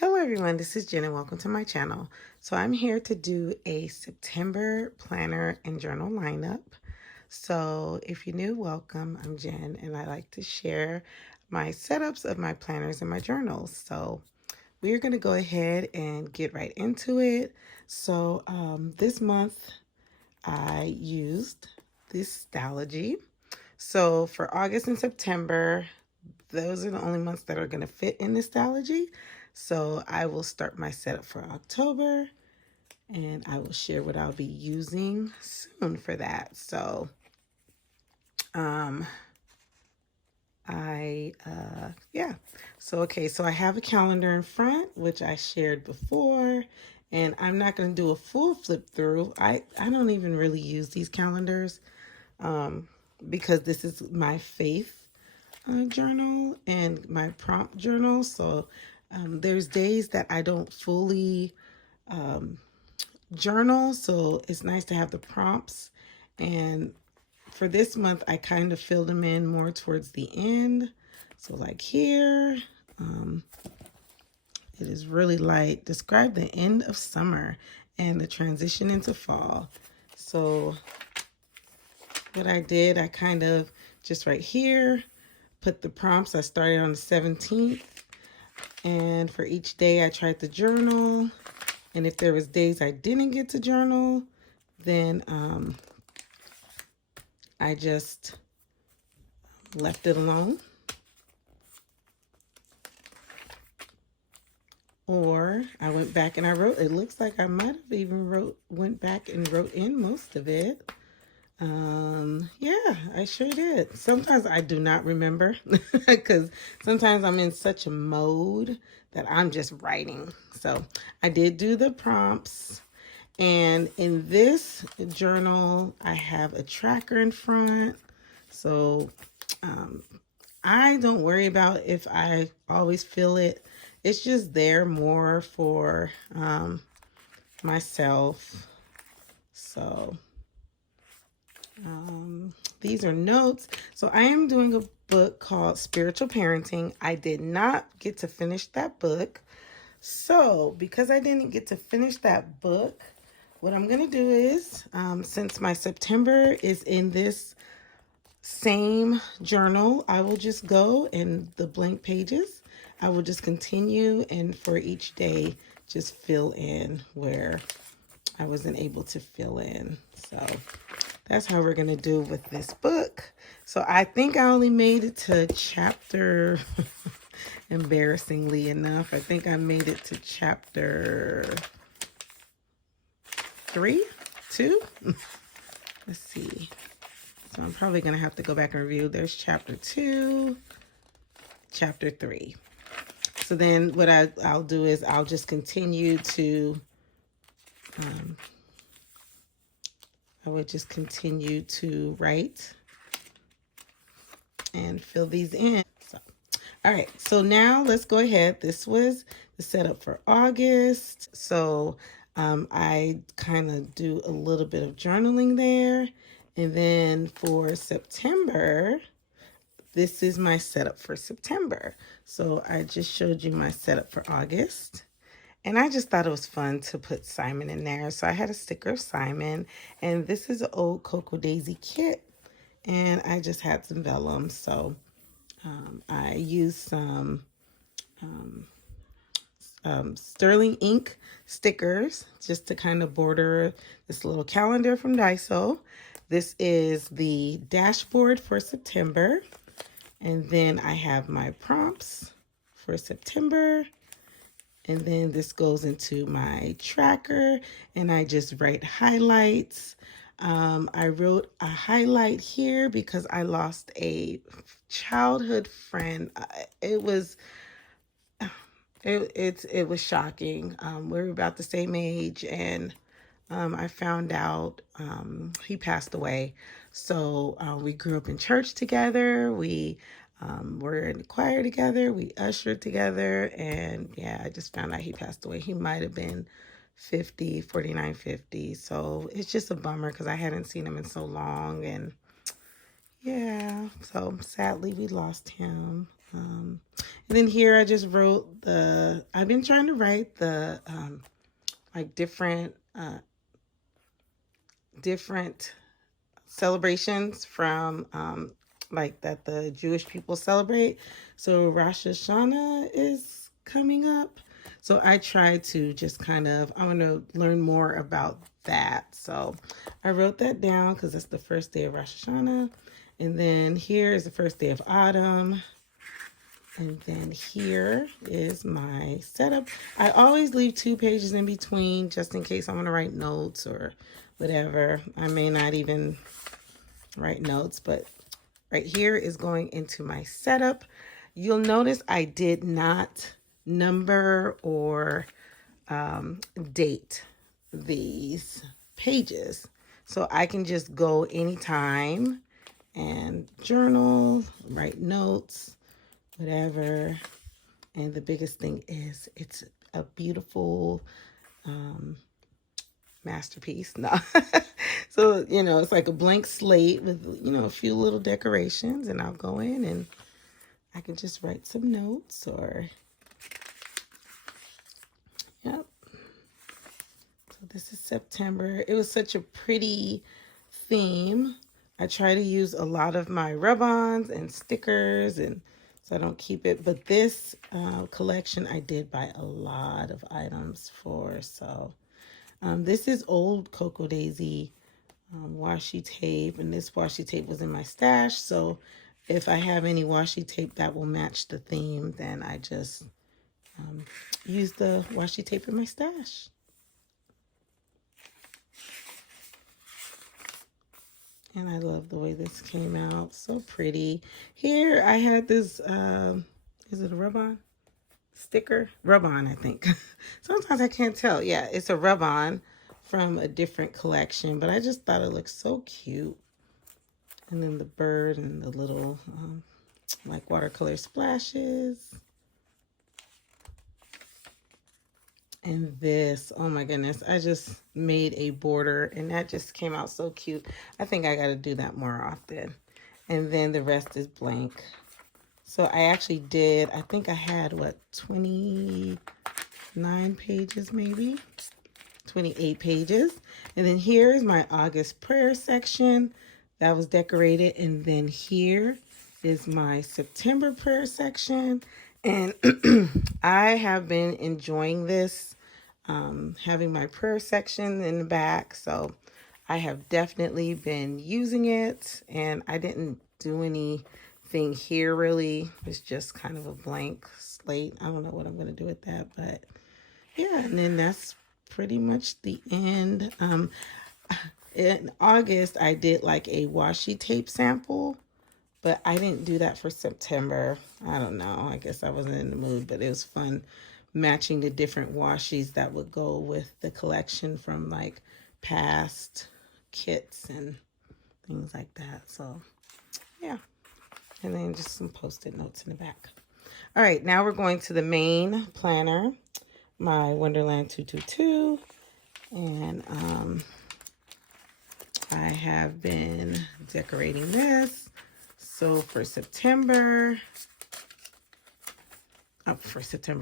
Hello everyone, this is Jen and welcome to my channel. So I'm here to do a September planner and journal lineup. So if you're new, welcome. I'm Jen and I like to share my setups of my planners and my journals. So we're going to go ahead and get right into it. So this month I used this Stalogy. So for August and September, those are the only months that are going to fit in Stalogy. So I will start my setup for October and I will share what I'll be using soon for that. So yeah. So I have a calendar in front, which I shared before, and I'm not going to do a full flip through. I don't even really use these calendars because this is my faith journal and my prompt journal. So there's days that I don't fully journal, so it's nice to have the prompts. And for this month, I kind of filled them in more towards the end. So like here, it is really light. Describe the end of summer and the transition into fall. So what I did, I kind of just right here, put the prompts. I started on the 17th. And for each day I tried to journal. And if there was days I didn't get to journal, then I just left it alone. Or I went back and I wrote. It looks like I might have even went back and wrote in most of it. Yeah, I sure did. Sometimes I do not remember because sometimes I'm in such a mode that I'm just writing. So I did do the prompts. And in this journal, I have a tracker in front. So I don't worry about if I always fill it. It's just there more for myself. So these are notes. So I am doing a book called Spiritual Parenting. I did not get to finish that book. So because I didn't get to finish that book, what I'm going to do is, since my September is in this same journal, I will just go in the blank pages. I will just continue and for each day, just fill in where I wasn't able to fill in. So that's how we're going to do with this book. So I think I only made it to chapter, embarrassingly enough, I think I made it to chapter 3, 2. Let's see. So I'm probably going to have to go back and review. There's chapter 2, chapter 3. So then what I'll do is I'll just continue to, I would just continue to write and fill these in. So, all right, so now let's go ahead. This was the setup for August. So I kind of do a little bit of journaling there. And then for September, this is my setup for September. So I just showed you my setup for August. And I just thought it was fun to put Simon in there. So I had a sticker of Simon. And this is an old Cocoa Daisy kit. And I just had some vellum. So I used some sterling ink stickers just to kind of border this little calendar from Daiso. This is the dashboard for September. And then I have my prompts for September. And then this goes into my tracker and I just write highlights. I wrote a highlight here because I lost a childhood friend. It was shocking. We were about the same age and I found out he passed away. So we grew up in church together. We were in the choir together. We ushered together. And yeah, I just found out he passed away. He might have been 50, 49, 50. So it's just a bummer because I hadn't seen him in so long. And yeah, so sadly we lost him. And then here I just wrote I've been trying to write the like different celebrations from like that the Jewish people celebrate. So Rosh Hashanah is coming up. So I try to just kind of, I want to learn more about that. So I wrote that down because it's the first day of Rosh Hashanah. And then here is the first day of autumn. And then here is my setup. I always leave 2 pages in between just in case I want to write notes or whatever. I may not even write notes, but right here is going into my setup. You'll notice I did not number or date these pages. So I can just go anytime and journal, write notes, whatever. And the biggest thing is it's a beautiful masterpiece. No. So, you know, it's like a blank slate with, you know, a few little decorations, and I'll go in and I can just write some notes or, yep. So this is September. It was such a pretty theme. I try to use a lot of my rub-ons and stickers, and so I don't keep it. But this collection I did buy a lot of items for. So this is old Cocoa Daisy washi tape, and this washi tape was in my stash. So if I have any washi tape that will match the theme, then I just use the washi tape in my stash. And I love the way this came out. So pretty. Here I had this, is it a rub-on? Sticker? Rub-on, I think. Sometimes I can't tell. Yeah, it's a rub-on from a different collection. But I just thought it looked so cute. And then the bird and the little, like, watercolor splashes. And this, oh my goodness, I just made a border and that just came out so cute. I think I got to do that more often. And then the rest is blank. So I actually did, I think I had, what, 29 pages maybe? 28 pages. And then here's my August prayer section that was decorated. And then here is my September prayer section. And I have been enjoying this, having my prayer section in the back. So I have definitely been using it, and I didn't do anything here really. It's just kind of a blank slate. I don't know what I'm going to do with that, but yeah. And then that's pretty much the end. In August, I did like a washi tape sample, but I didn't do that for September. I don't know. I guess I wasn't in the mood, but it was fun matching the different washies that would go with the collection from like past kits and things like that. So yeah. And then just some post-it notes in the back. All right, now we're going to the main planner, my Wonderland 222. And I have been decorating this. So for September,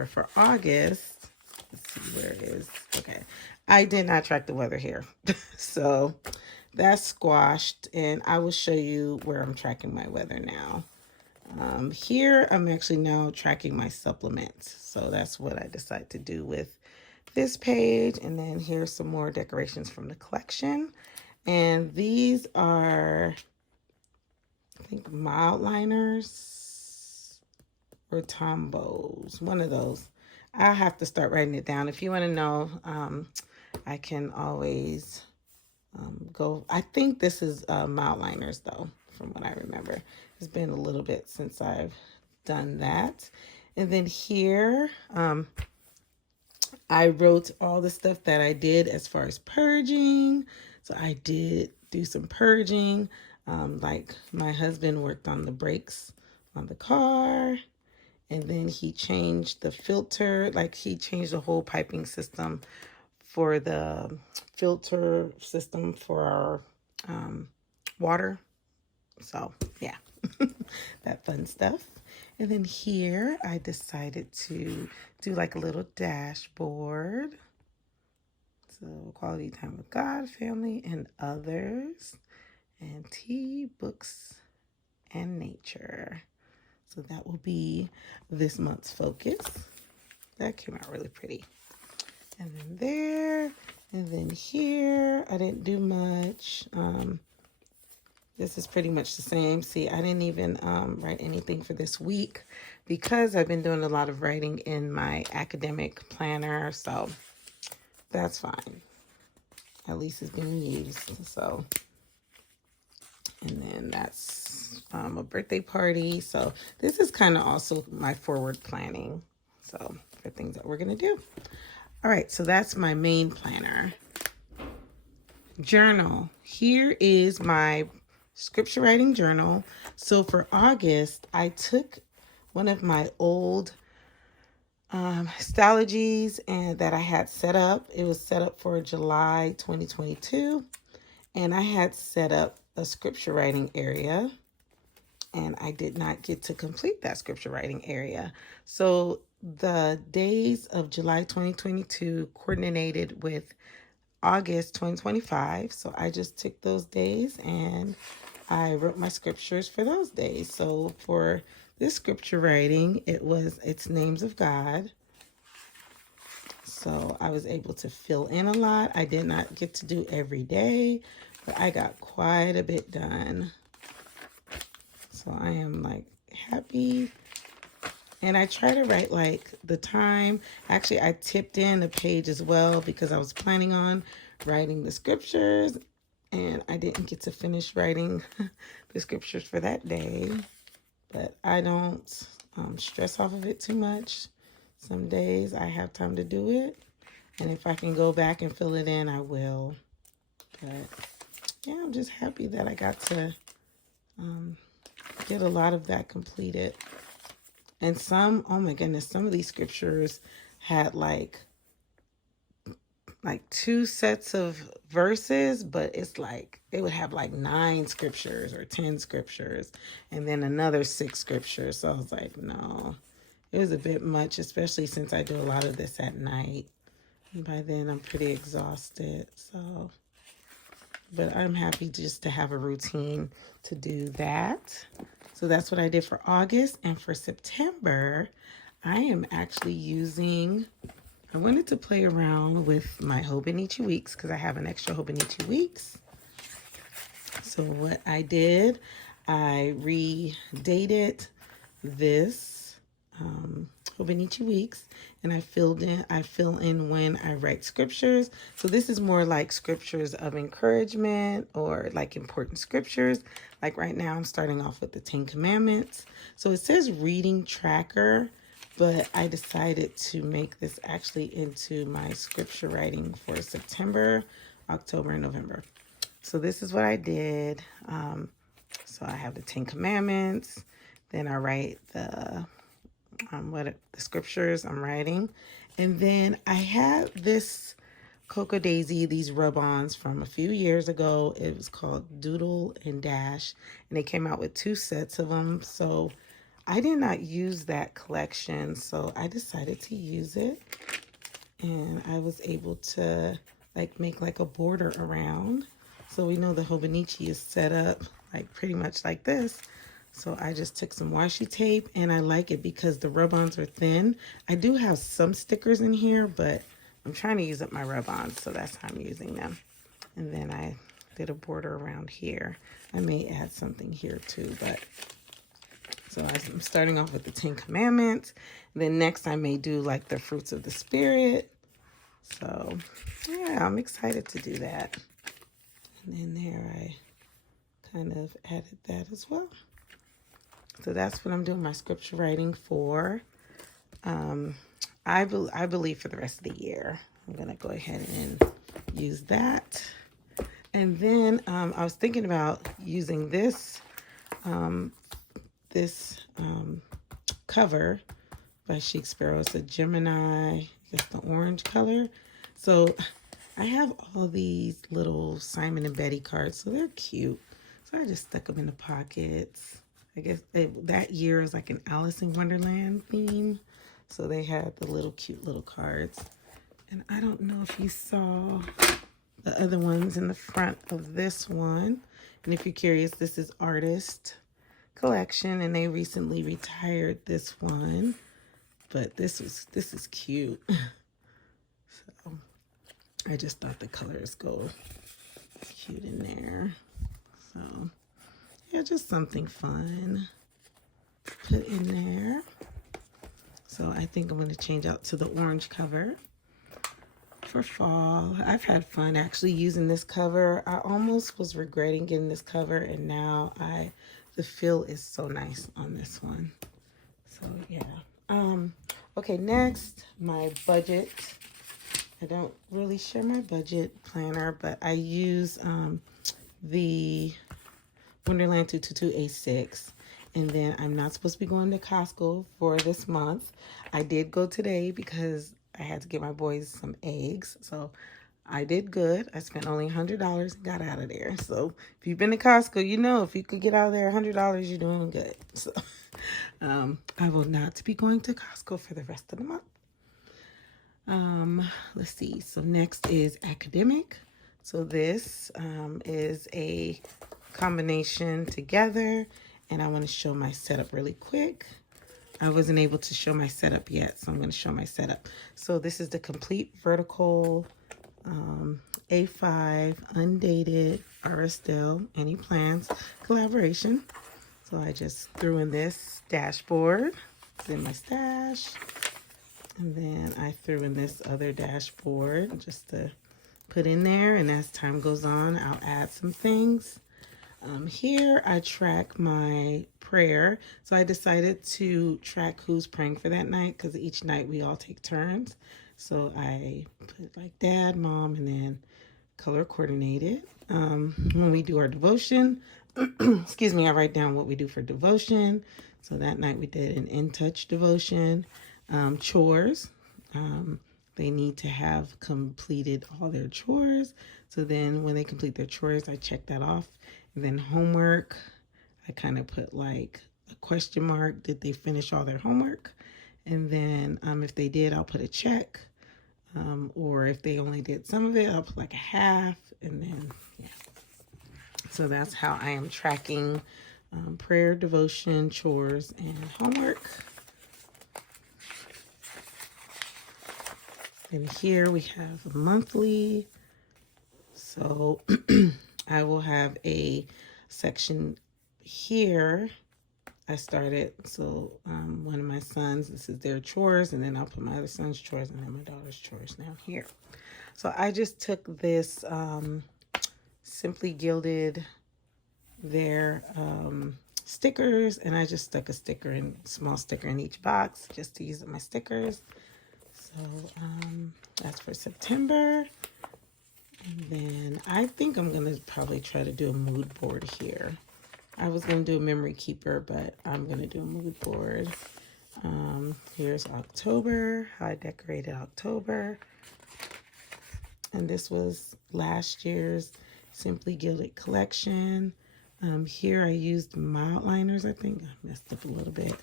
for August, let's see where it is. Okay, I did not track the weather here. So that's squashed, and I will show you where I'm tracking my weather now. Here, I'm actually now tracking my supplements. So that's what I decided to do with this page. And then here's some more decorations from the collection. And these are, I think, mild liners or tombos, one of those. I'll have to start writing it down. If you want to know, I can always go. I think this is mild liners, though, from what I remember. It's been a little bit since I've done that. And then here, I wrote all the stuff that I did as far as purging. So I did do some purging. Like my husband worked on the brakes on the car. And then he changed the filter. Like he changed the whole piping system for the filter system for our water. So yeah, that fun stuff. And then here I decided to do like a little dashboard. So quality time with God, family, and others. And tea, books, and nature. So that will be this month's focus. That came out really pretty. And then there, and then here, I didn't do much. This is pretty much the same. See, I didn't even write anything for this week because I've been doing a lot of writing in my academic planner. So that's fine. At least it's being used. So, and then that's a birthday party. So this is kind of also my forward planning. So for things that we're going to do. All right, so that's my main planner. Journal. Here is my scripture writing journal. So for August, I took one of my old Stalogies and that I had set up. It was set up for July 2022. And I had set up a scripture writing area. And I did not get to complete that scripture writing area. So the days of July 2022 coordinated with August 2025. So I just took those days and I wrote my scriptures for those days. So for this scripture writing, it's names of God. So I was able to fill in a lot. I did not get to do every day, but I got quite a bit done. So I am like happy. And I try to write like the time. Actually, I tipped in a page as well because I was planning on writing the scriptures and I didn't get to finish writing the scriptures for that day. But I don't stress off of it too much. Some days I have time to do it. And if I can go back and fill it in, I will. But yeah, I'm just happy that I got to get a lot of that completed. And some, oh my goodness, some of these scriptures had like 2 sets of verses, but it's like they would have like 9 scriptures or 10 scriptures and then another 6 scriptures. So I was like, no, it was a bit much, especially since I do a lot of this at night. And by then I'm pretty exhausted. So, but I'm happy just to have a routine to do that. So that's what I did for August. And for September, I am actually I wanted to play around with my Hobonichi weeks because I have an extra Hobonichi weeks. So what I did, I redated this Hobonichi weeks and I fill in when I write scriptures. So this is more like scriptures of encouragement or like important scriptures. Like right now I'm starting off with the 10 Commandments. So it says reading tracker, but I decided to make this actually into my scripture writing for September, October, and November. So this is what I did. So I have the 10 Commandments. Then I write the scriptures I'm writing. And then I have this Cocoa Daisy, these rub-ons from a few years ago. It was called Doodle and Dash. And they came out with 2 sets of them. So I did not use that collection. So I decided to use it. And I was able to make like a border around. So we know the Hobonichi is set up like pretty much like this. So I just took some washi tape and I like it because the rub-ons are thin. I do have some stickers in here, but I'm trying to use up my rub-ons, so that's how I'm using them. And then I did a border around here. I may add something here too, but so I'm starting off with the 10 Commandments. Then next I may do like the fruits of the Spirit. So yeah, I'm excited to do that. And then there I kind of added that as well. So that's what I'm doing my scripture writing for. I believe for the rest of the year. I'm going to go ahead and use that. And then I was thinking about using this cover by Chic Spartow. It's a Gemini, just the orange color. So I have all these little Simon and Betty cards, so they're cute. So I just stuck them in the pockets. I guess that year is like an Alice in Wonderland theme. So they had the little cute little cards. And I don't know if you saw the other ones in the front of this one. And if you're curious, this is Artist Collection, and they recently retired this one. But this is cute. So I just thought the colors go cute in there. So yeah, just something fun put in there. So I think I'm going to change out to the orange cover for fall. I've had fun actually using this cover. I almost was regretting getting this cover, and now the feel is so nice on this one. So yeah. Okay, next, my budget. I don't really share my budget planner, but I use the Wonderland 222A6. And then I'm not supposed to be going to Costco for this month. I did go today because I had to get my boys some eggs. So I did good. I spent only $100 and got out of there. So if you've been to Costco, you know if you could get out of there $100, you're doing good. So I will not be going to Costco for the rest of the month. Let's see. So next is academic. So this is a combination together, and I want to show my setup really quick. I wasn't able to show my setup yet, so I'm going to show my setup. So this is the complete vertical A5 undated Estelle Any Plans collaboration. So I just threw in this dashboard. It's in my stash. And then I threw in this other dashboard just to put in there. And as time goes on, I'll add some things. Here I track my prayer. So I decided to track who's praying for that night because each night we all take turns. So I put like dad, mom, and then color coordinated. When we do our devotion, excuse me, I write down what we do for devotion. So that night we did an In Touch devotion. Chores. They need to have completed all their chores. So then when they complete their chores, I check that off. And then homework, I kind of put like a question mark. Did they finish all their homework? And then if they did, I'll put a check. Or if they only did some of it, I'll put like a half. And then, yeah. So that's how I am tracking prayer, devotion, chores, and homework. And here we have a monthly. So I will have a section here. I started, so one of my sons, this is their chores, and then I'll put my other son's chores and then my daughter's chores down here. So I just took this Simply Gilded their stickers, and I just stuck a small sticker in each box just to use my stickers. So that's for September. And then I think I'm going to probably try to do a mood board here. I was going to do a memory keeper, but I'm going to do a mood board. Here's October, how I decorated October. And this was last year's Simply Gilded collection. Here I used mild liners. I think I messed up a little bit.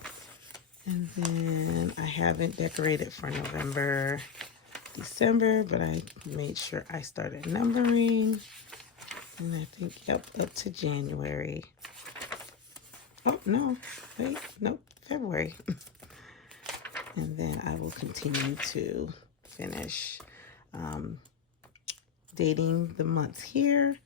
And then I haven't decorated for November, December, but I made sure I started numbering. And I think, yep, up to January. Oh, no, wait, nope, February. And then I will continue to finish dating the months here.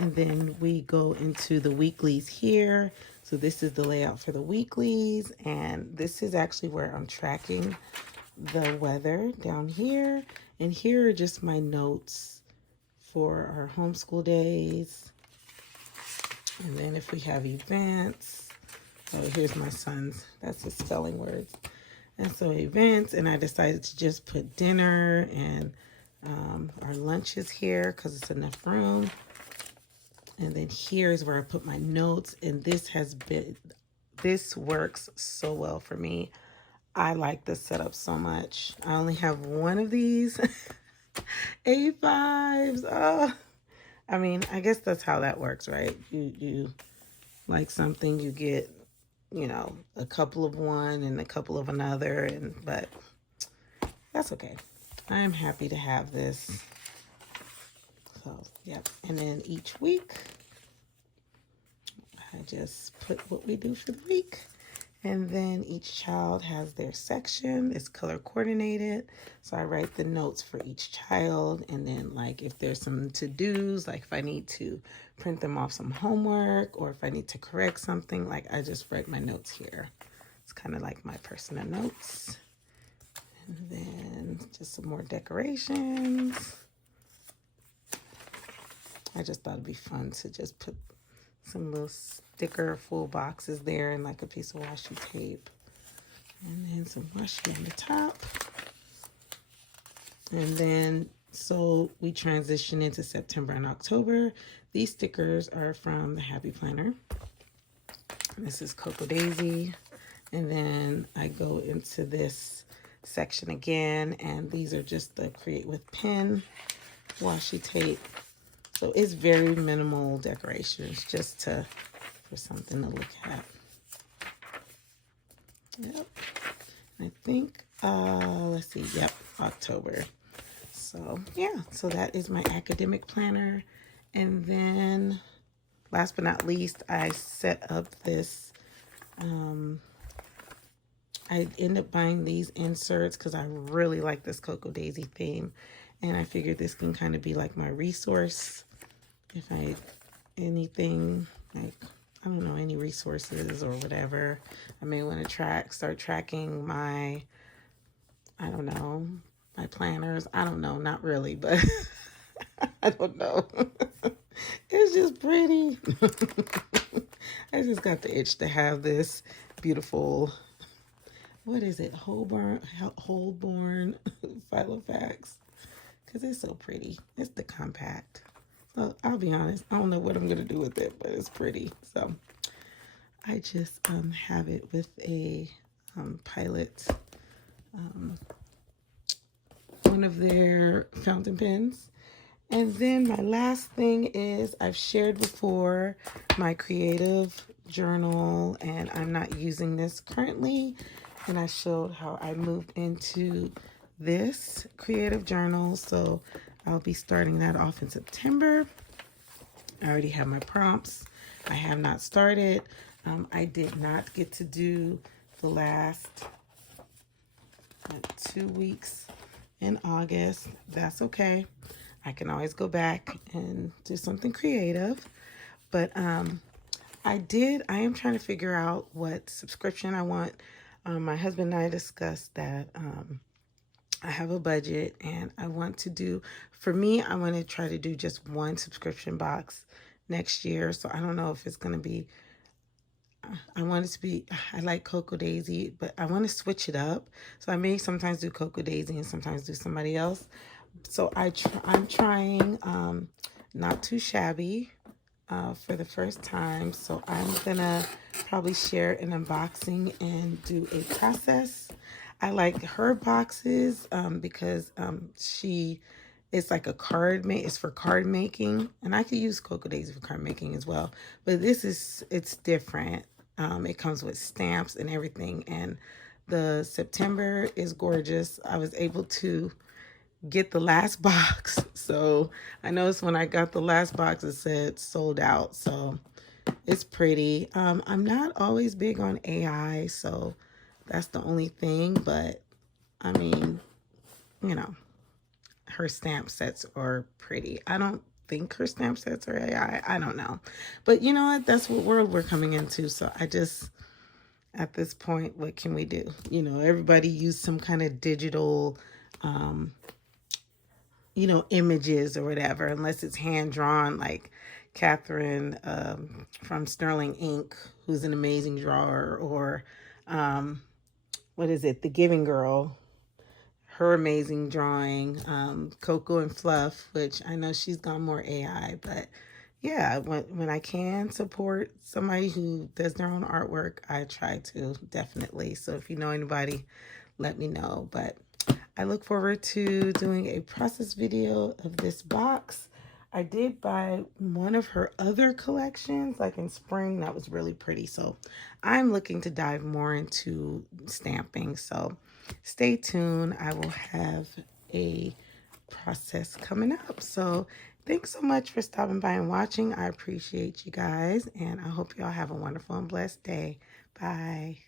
And then we go into the weeklies here. So this is the layout for the weeklies. And this is actually where I'm tracking the weather down here. And here are just my notes for our homeschool days. And then if we have events, oh, here's my son's, that's his spelling words. And so events, and I decided to just put dinner and our lunches here because it's enough room. And then here is where I put my notes, and this works so well for me. I like this setup so much. I only have one of these A5s. Oh, I mean, I guess that's how that works, right? You like something, you get you know, a couple of one and a couple of another, but that's okay. I'm happy to have this. So, yep. And then each week, I just put what we do for the week. And then each child has their section. It's color coordinated. So I write the notes for each child. And then like if there's some to-dos, like if I need to print them off some homework or if I need to correct something, like I just write my notes here. It's kind of like my personal notes. And then just some more decorations. I just thought it'd be fun to just put some little sticker full boxes there and like a piece of washi tape. And then some washi on the top. And then, so we transition into September and October. These stickers are from the Happy Planner. This is Cocoa Daisy. And then I go into this section again, and these are just the Create with Pen washi tape. So it's very minimal decorations, just for something to look at. Yep. I think, let's see, yep, October. So yeah, so that is my academic planner. And then last but not least, I set up this, I end up buying these inserts because I really like this Cocoa Daisy theme. And I figured this can kind of be like my resource. If anything, like, I don't know, any resources or whatever. I may want to start tracking my, I don't know, my planners. I don't know, not really, but I don't know. It's just pretty. I just got the itch to have this beautiful, what is it, Holborn Filofax, because it's so pretty. It's the compact. So I'll be honest, I don't know what I'm going to do with it, but it's pretty. So I just have it with a Pilot, one of their fountain pens. And then my last thing is I've shared before my creative journal, and I'm not using this currently. And I showed how I moved into this creative journal. So I'll be starting that off in September. I already have my prompts. I have not started. I did not get to do the last 2 weeks in August. That's okay. I can always go back and do something creative. But I am trying to figure out what subscription I want. My husband and I discussed that I have a budget and I want to do, for me, I want to try to do just one subscription box next year. So I don't know if it's going to be, I want it to be, I like Cocoa Daisy, but I want to switch it up. So I may sometimes do Cocoa Daisy and sometimes do somebody else. So I'm trying Not Too Shabby for the first time. So I'm gonna probably share an unboxing and do a process. I like her boxes because it's like a it's for card making, and I could use Cocoa Daisy for card making as well. But it's different. It comes with stamps and everything, and the September is gorgeous. I was able to get the last box. So I noticed when I got the last box, it said sold out. So it's pretty. I'm not always big on AI, so that's the only thing. But I mean, you know, her stamp sets are pretty. I don't think her stamp sets are AI. I don't know. But you know what? That's what world we're coming into. So I just, at this point, what can we do? You know, everybody use some kind of digital images or whatever, unless it's hand drawn, like Catherine from Sterling Ink, who's an amazing drawer, or what is it, The Giving Girl, her amazing drawing, Coco and Fluff, which I know she's gone more AI, but yeah, when I can support somebody who does their own artwork, I try to, definitely. So if you know anybody, let me know. But I look forward to doing a process video of this box. I did buy one of her other collections, like in spring, that was really pretty. So I'm looking to dive more into stamping. So stay tuned. I will have a process coming up. So thanks so much for stopping by and watching. I appreciate you guys, and I hope y'all have a wonderful and blessed day. Bye.